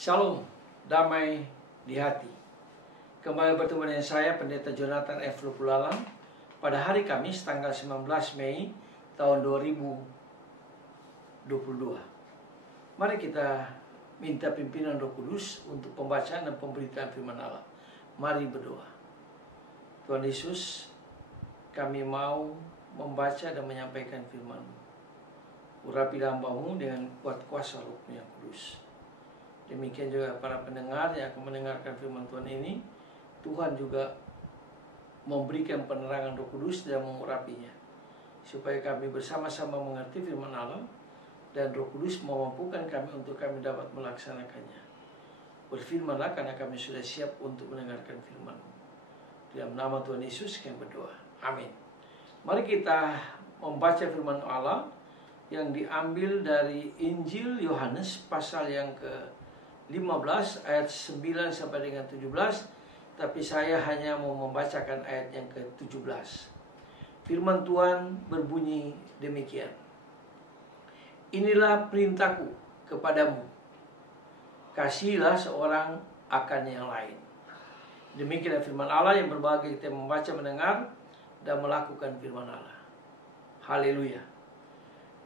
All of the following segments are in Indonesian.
Shalom, damai di hati. Kembali bertemu dengan saya, Pendeta Jonathan F. Lupulalang, pada hari Kamis, tanggal 19 Mei tahun 2022. Mari kita minta pimpinan Roh Kudus untuk pembacaan dan pemberitaan firman Allah. Mari berdoa. Tuhan Yesus, kami mau membaca dan menyampaikan firman-Mu. Urapi hamba-Mu dengan kuat kuasa Roh-Mu yang kudus. Demikian juga para pendengar yang akan mendengarkan firman Tuhan ini, Tuhan juga memberikan penerangan Roh Kudus dan mengurapinya, supaya kami bersama-sama mengerti firman Allah, dan Roh Kudus memampukan kami untuk kami dapat melaksanakannya. Berfirmanlah, karena kami sudah siap untuk mendengarkan firman-Mu. Dalam nama Tuhan Yesus kami berdoa. Amin. Mari kita membaca firman Allah yang diambil dari Injil Yohanes pasal yang ke-15 ayat 9 sampai dengan 17, tapi saya hanya mau membacakan ayat yang ke-17. Firman Tuhan berbunyi demikian. Inilah perintahku kepadamu, kasihilah seorang akan yang lain. Demikianlah firman Allah yang berbahagia kita membaca, mendengar, dan melakukan firman Allah. Haleluya.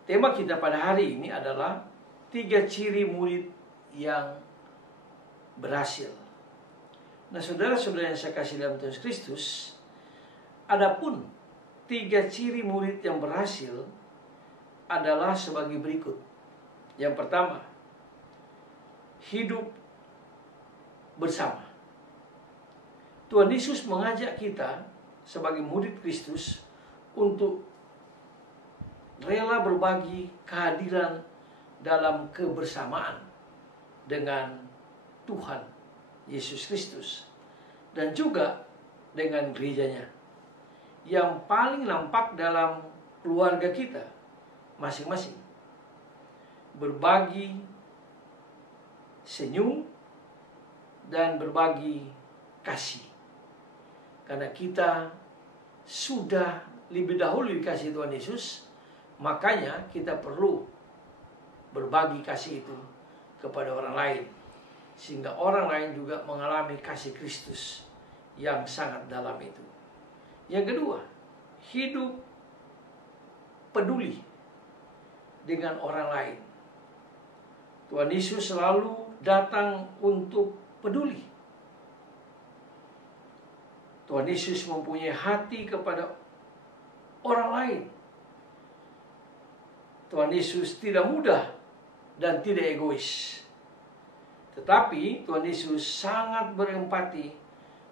Tema kita pada hari ini adalah 3 ciri murid yang berhasil. Nah, saudara-saudara yang saya kasih dalam Tuhan Kristus, adapun 3 ciri murid yang berhasil adalah sebagai berikut. Yang pertama, hidup bersama. Tuhan Yesus mengajak kita sebagai murid Kristus untuk rela berbagi kehadiran dalam kebersamaan dengan Tuhan Yesus Kristus, dan juga dengan gerejanya yang paling nampak dalam keluarga kita masing-masing. Berbagi senyum dan berbagi kasih, karena kita sudah lebih dahulu dikasih Tuhan Yesus, makanya kita perlu berbagi kasih itu kepada orang lain, sehingga orang lain juga mengalami kasih Kristus yang sangat dalam itu. Yang kedua, hidup peduli dengan orang lain. Tuhan Yesus selalu datang untuk peduli. Tuhan Yesus mempunyai hati kepada orang lain. Tuhan Yesus tidak mudah dan tidak egois. Tetapi Tuhan Yesus sangat berempati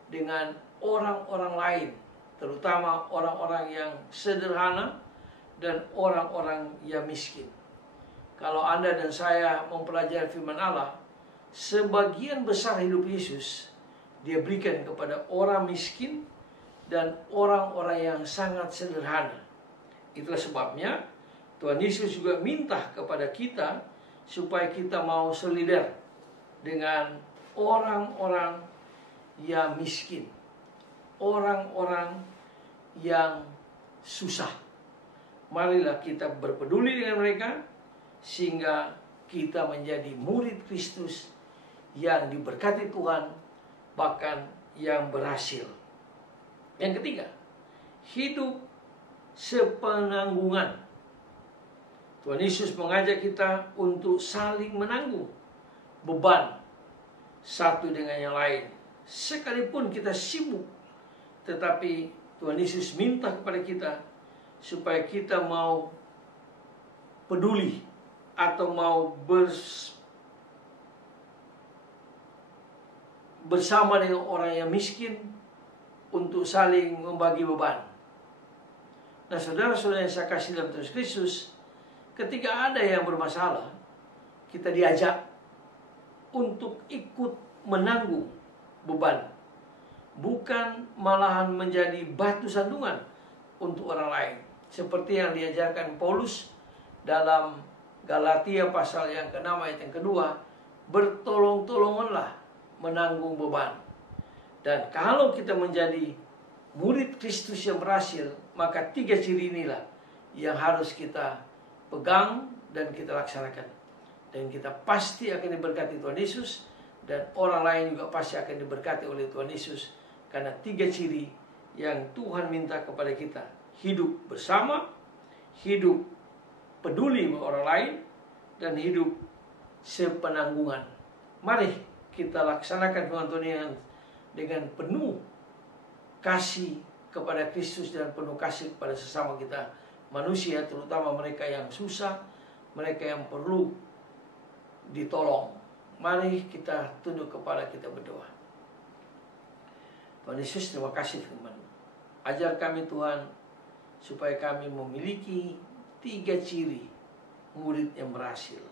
dengan orang-orang lain, terutama orang-orang yang sederhana dan orang-orang yang miskin. Kalau Anda dan saya mempelajari firman Allah, sebagian besar hidup Yesus Dia berikan kepada orang miskin dan orang-orang yang sangat sederhana. Itulah sebabnya Tuhan Yesus juga minta kepada kita supaya kita mau solidar dengan orang-orang yang miskin, orang-orang yang susah. Marilah kita berpeduli dengan mereka, sehingga kita menjadi murid Kristus yang diberkati Tuhan, bahkan yang berhasil. Yang ketiga, hidup sepenanggungan. Tuhan Yesus mengajak kita untuk saling menanggung beban satu dengan yang lain. Sekalipun kita sibuk, tetapi Tuhan Yesus minta kepada kita supaya kita mau peduli atau mau bersama dengan orang yang miskin untuk saling membagi beban. Nah, saudara-saudara yang saya kasih dalam Tuhan Kristus, ketika ada yang bermasalah, kita diajak untuk ikut menanggung beban, bukan malahan menjadi batu sandungan untuk orang lain, seperti yang diajarkan Paulus dalam Galatia pasal yang ke-6 ayat yang kedua. Bertolong-tolonganlah menanggung beban. Dan kalau kita menjadi murid Kristus yang berhasil, maka 3 ciri inilah yang harus kita pegang dan kita laksanakan. Dan kita pasti akan diberkati Tuhan Yesus dan orang lain juga pasti akan diberkati oleh Tuhan Yesus. Karena 3 ciri yang Tuhan minta kepada kita: hidup bersama, hidup peduli sama orang lain, dan hidup sepenanggungan. Mari kita laksanakan firman Tuhan dengan penuh kasih kepada Kristus dan penuh kasih kepada sesama kita manusia, terutama mereka yang susah, mereka yang perlu ditolong. Mari kita tunduk kepala kita berdoa. Tuhan Yesus, terima kasih firman. Ajar kami Tuhan, supaya kami memiliki 3 ciri murid yang berhasil.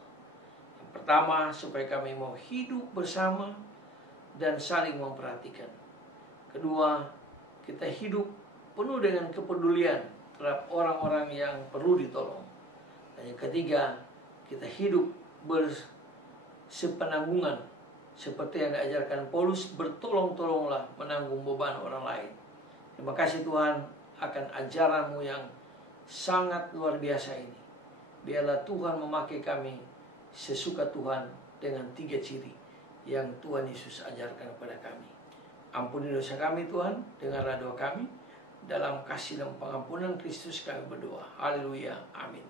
Yang pertama, supaya kami mau hidup bersama dan saling memperhatikan. Kedua, kita hidup penuh dengan kepedulian terhadap orang-orang yang perlu ditolong. Dan yang ketiga, kita hidup bersepenanggungan, seperti yang diajarkan Paulus, bertolong-tolonglah menanggung beban orang lain. Terima kasih Tuhan akan ajaran-Mu yang sangat luar biasa ini. Biarlah Tuhan memakai kami sesuka Tuhan dengan 3 ciri yang Tuhan Yesus ajarkan kepada kami. Ampuni dosa kami Tuhan, dengarlah doa kami. Dalam kasih dan pengampunan Kristus kami berdoa. Haleluya, amin.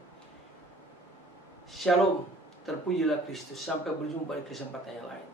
Shalom, terpujilah Kristus. Sampai berjumpa di kesempatan yang lain.